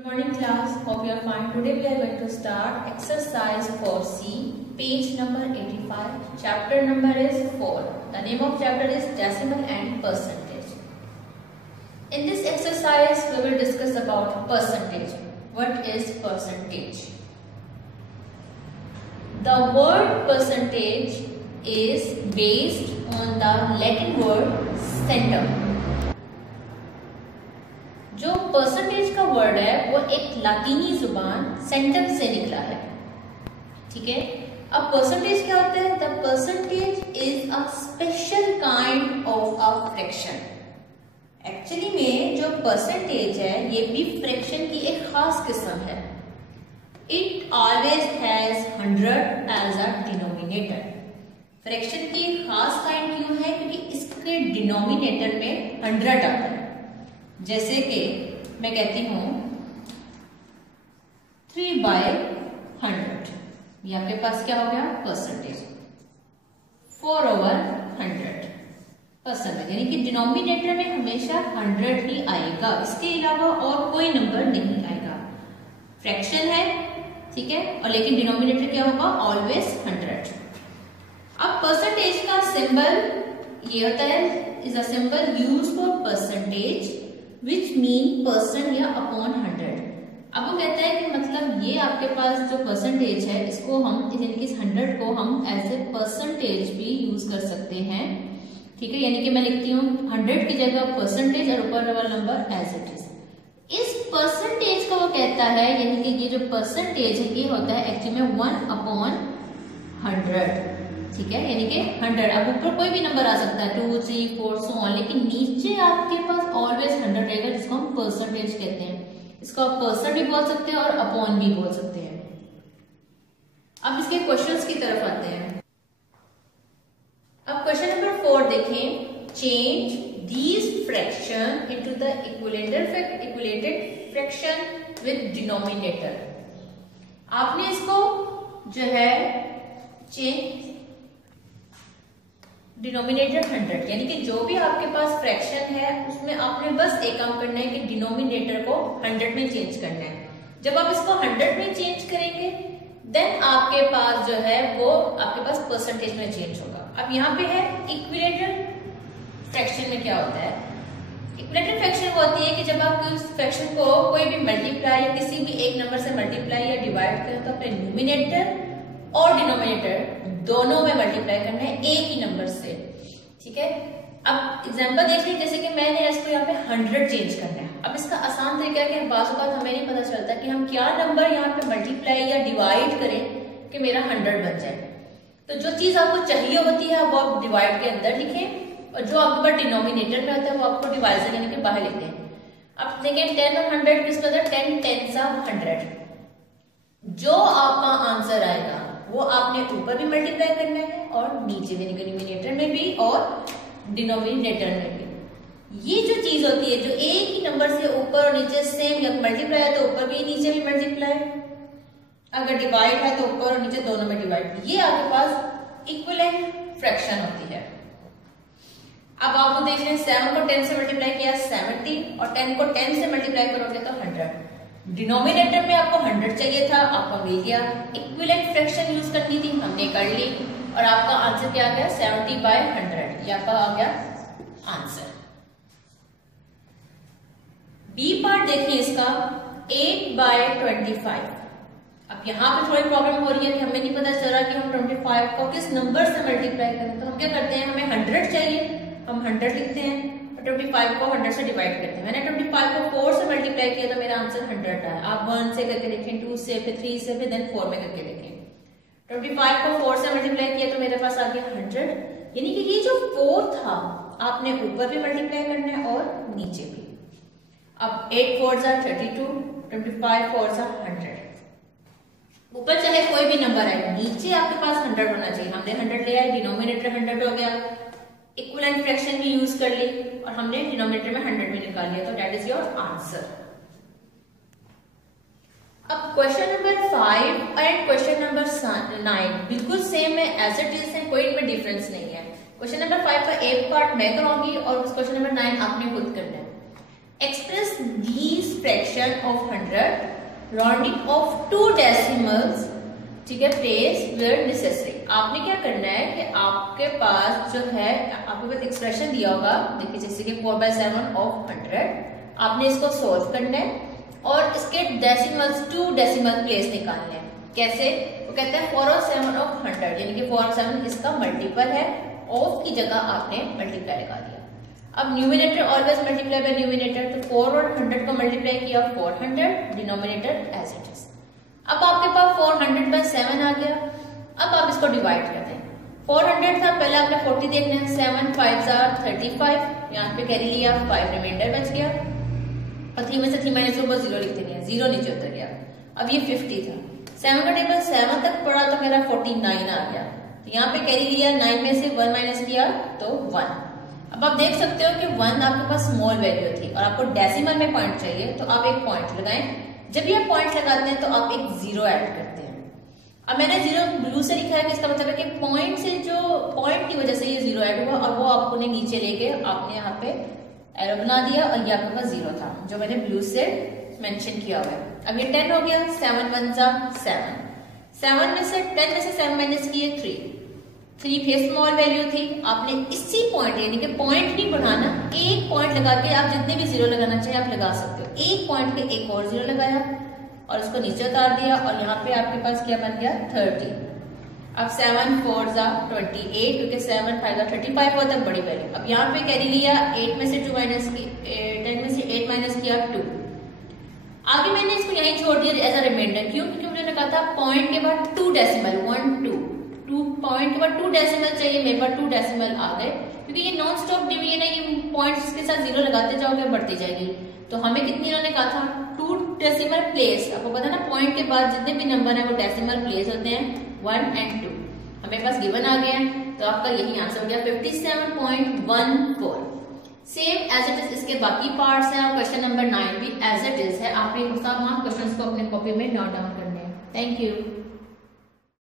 Good morning class, hope you are fine. Today we are going to start exercise 4C, page number 85, chapter number is 4. The name of chapter is decimal and percentage. In this exercise we will discuss about percentage. What is percentage? The word percentage is based on the Latin word centum. जो percentage का word है वो एक लातीनी जुबान centum से निकला है, ठीक है। अब परसेंटेज क्या होता है? The percentage is a special kind of a fraction. Actually में जो परसेंटेज है ये भी फ्रैक्शन की एक खास किस्म है। It always has 100 as a denominator. Fraction की खास काइंड क्यों है? क्योंकि इसके डिनोमिनेटर में 100 आता है। जैसे कि मैं कहती हूं 3/100, ये आपके पास क्या हो गया? परसेंटेज। 4/100 परसेंटेज, यानी कि डिनोमिनेटर में हमेशा 100 ही आएगा, इसके अलावा और कोई नंबर नहीं आएगा। फ्रैक्शन है, ठीक है, और लेकिन डिनोमिनेटर क्या होगा? ऑलवेज 100। अब परसेंटेज का सिंबल ये होता है, is a symbol use for percentage which mean percent या अपॉन 100। अब वो कहता है कि मतलब ये आपके पास जो परसेंटेज है इसको हम यानी कि 100 को हम एज ए परसेंटेज भी यूज कर सकते हैं, ठीक है। यानी कि मैं लिखती हूँ 100 की जगह परसेंटेज और ऊपर वाला नंबर एज इट इज। इस परसेंटेज को वो कहता है, यानी कि ये जो परसेंटेज है ये होता है एक्चुअली में 1/100, ठीक है, यानी कि 100। अब ऊपर कोई भी नंबर आ सकता है 2, 3, 4 सो ऑन, लेकिन नीचे आपके पास ऑलवेज 100 रहेगा, जिसको हम परसेंटेज कहते हैं। इसको आप परसेंट भी बोल सकते हैं और अपॉन भी बोल सकते हैं। अब इसके क्वेश्चंस की तरफ आते हैं। अब क्वेश्चन नंबर 4 देखें। Change these fraction into the equivalent fraction with denominator. आपने इसको जो है चेंज डिनोमिनेटर 100, यानी कि जो भी आपके पास फ्रैक्शन है उसमें आपने बस एक काम करना है कि डिनोमिनेटर को 100 में चेंज करना है। जब आप इसको 100 में चेंज करेंगे देन आपके पास जो है वो आपके पास परसेंटेज में चेंज होगा। अब यहाँ पे है इक्विलेटर फ्रैक्शन में क्या होता है? इक्विलेटर फ्रैक्शन वो होती है कि जब आप उस फ्रैक्शन को कोई भी मल्टीप्लाई या किसी भी एक नंबर से मल्टीप्लाई या डिवाइड करें तो अपने न्यूमिनेटर और डिनोमिनेटर दोनों में मल्टीप्लाई करना है एक ही नंबर से, ठीक है। अब एग्जांपल देख लीजिए, जैसे कि मैंने इसको यहाँ पे 100 चेंज करना है। अब इसका आसान तरीका है कि बाज़ औक़ात हमें नहीं पता चलता कि हम क्या नंबर यहाँ पे मल्टीप्लाई या डिवाइड करें कि मेरा 100 बन जाए। तो जो चीज आपको चाहिए होती है वो आप डिवाइड के अंदर लिखें, और जो आपके पास डिनोमिनेटर में होता है वो आपको डिवाइजर यानी कि बाहर लिखें। अब देखें 10 और 100 किस तरह 10 10 सा 100। जो आपका आंसर आएगा वो आपने ऊपर भी मल्टीप्लाई करना है और नीचे भी, न्यूमिनेटर में भी और डिनोमिनेटर में भी। ये जो चीज होती है जो एक ही नंबर से ऊपर और नीचे सेम, या मल्टीप्लाई है तो ऊपर भी नीचे भी मल्टीप्लाई, अगर डिवाइड है तो ऊपर और नीचे दोनों में डिवाइड, ये आपके पास इक्विवेलेंट फ्रैक्शन होती है। अब आप देख रहे हैं 7 को 10 से मल्टीप्लाई किया 70 और 10 को 10 से मल्टीप्लाई करोगे तो 100। डिनोमिनेटर में आपको 100 चाहिए था, आपको मिल गया। इक्विवेलेंट फ्रैक्शन यूज करनी थी, हमने कर ली, और आपका आंसर क्या आ गया? 70/100, ये आपका आ गया आंसर। बी पार्ट देखिए इसका 8/25। अब यहाँ पे थोड़ी प्रॉब्लम हो रही है कि हमें नहीं पता चल रहा कि हम 25 को किस नंबर से मल्टीप्लाई करें। तो हम क्या करते हैं, हमें 100 चाहिए, हम 100 लिखते हैं, 25 को 100 से डिवाइड करते हैं। मैंने 25 को 4 से मल्टीप्लाई किया तो मेरा आंसर 100 आया। आप 1 से करके देखें, 2 से, फिर 3 से, फिर देन 4 में करके देखें। 25 को 4 से मल्टीप्लाई किया तो मेरे पास आ गया 100, यानी कि ये जो 4 था आपने ऊपर भी मल्टीप्लाई करना है और नीचे भी। अब 8 4 जा 32, 25 4 जा 100। ऊपर चाहे कोई भी नंबर है, नीचे आपके पास 100 होना चाहिए। हमने 100 ले आए, डिनोमिनेटर 100 हो गया, इक्विवेलेंट फ्रैक्शन भी यूज कर ली और हमने डिनोमिनेटर में 100 भी निकाल लिया, तो दैट इज योर आंसर। अब question number 5 and question number 9 बिल्कुल सेम है, एज इट इज है, कोई इनमें डिफरेंस नहीं है। क्वेश्चन नंबर 5 का एक पार्ट मैं कराऊंगी और क्वेश्चन नंबर 9 आपने खुद करना है। Express these fraction of 100 rounding off 2 decimals, ठीक है, प्लेस वेयर नेसेसरी। आपने क्या करना है कि आपके पास जो है, आपके पास एक्सप्रेशन दिया होगा, देखिए जैसे कि 4/7 ऑफ 100, आपने इसको सोल्व करना है और इसके डेसिमल्स 2 decimal प्लेस निकालने हैं। कैसे? वो कहते हैं 4 और 7 ऑफ 100, यानी कि 4 और 7 इसका मल्टीपल है, ऑफ की जगह आपने मल्टीप्लाई लगा दिया। अब numerator always multiply by numerator, तो 4 और 100 को मल्टीप्लाई किया 400, डिनोमिनेटर एज इट इज। अब आपके पास 400/7 आ गया। अब आप इसको डिवाइड करते हैं। 400 था, पहले आपने 40 देखना है, 7 5 35, यहाँ पे कैरी लिया, 5 रिमाइंडर बच गया और 3 में से 3 माइनस ऊपर 0 लिखते नहीं है, 0 नीचे उतर गया। अब ये 50 था, 7 का टेबल 7 तक पड़ा तो मेरा 49 आ गया, तो यहाँ पे कैरी लिया, 9 में से 1 माइनस किया तो 1। अब आप देख सकते हो कि 1 आपके पास स्मॉल वैल्यू थी और आपको डेसिमल में पॉइंट चाहिए, तो आप एक पॉइंट लगाएं। जब ये पॉइंट लगाते हैं तो आप एक 0 ऐड करते हैं। अब मैंने 0 ब्लू से लिखा है कि इसका मतलब है कि पॉइंट से, जो पॉइंट की वजह से ये 0 ऐड हुआ और वो आपने नीचे लेके आपने यहाँ पे एरो बना दिया और ये आपके पास 0 था, जो मैंने ब्लू से मेंशन किया हुआ है। अब ये 10 हो गया, 7 1 जा 7, 7 में से 10 में से 7 माइनस किए 3 फिर स्मॉल वैल्यू थी। आपने इसी पॉइंट, यानी कि पॉइंट नहीं बढ़ाना, एक पॉइंट लगा के आप जितने भी 0 लगाना चाहिए आप लगा सकते हो। एक पॉइंट के एक और 0 लगाया और उसको नीचे उतार दिया और यहाँ पे आपके पास क्या बन गया 30। अब 7 4 जा 28, क्योंकि 7 5 जा 35 होता है बड़ी वैल्यू। अब यहाँ पे कैरी लिया, 8 में से 2 माइनस की, 10 में से 8 माइनस किया 2। आगे मैंने इसको यहीं छोड़ दिया एज अ रिमाइंडर, क्यों? क्योंकि मैंने कहा था पॉइंट के बाद 2 decimal 1 2 पॉइंट के बाद 2 decimal चाहिए, मेरे पास 2 decimal आ गए, क्योंकि ये नॉन स्टॉप डिवीजन है, ये पॉइंट्स के साथ 0 लगाते जाओगे बढ़ती जाएगी। तो हमें कितनी इन्होंने कहा था 2 decimal प्लेस। आपको पता ना पॉइंट के बाद जितने भी नंबर है वो डेसिमल प्लेस होते हैं 1 and 2। हमें पास गिवन आ गया है, तो आपका यही आंसर हो गया 57.14। सेम एज इट इज इसके बाकी पार्ट्स हैं और क्वेश्चन नंबर 9 भी एज इट इज है। आपने तमाम क्वेश्चंस को अपने कॉपी में नोट डाउन करने हैं। Thank you.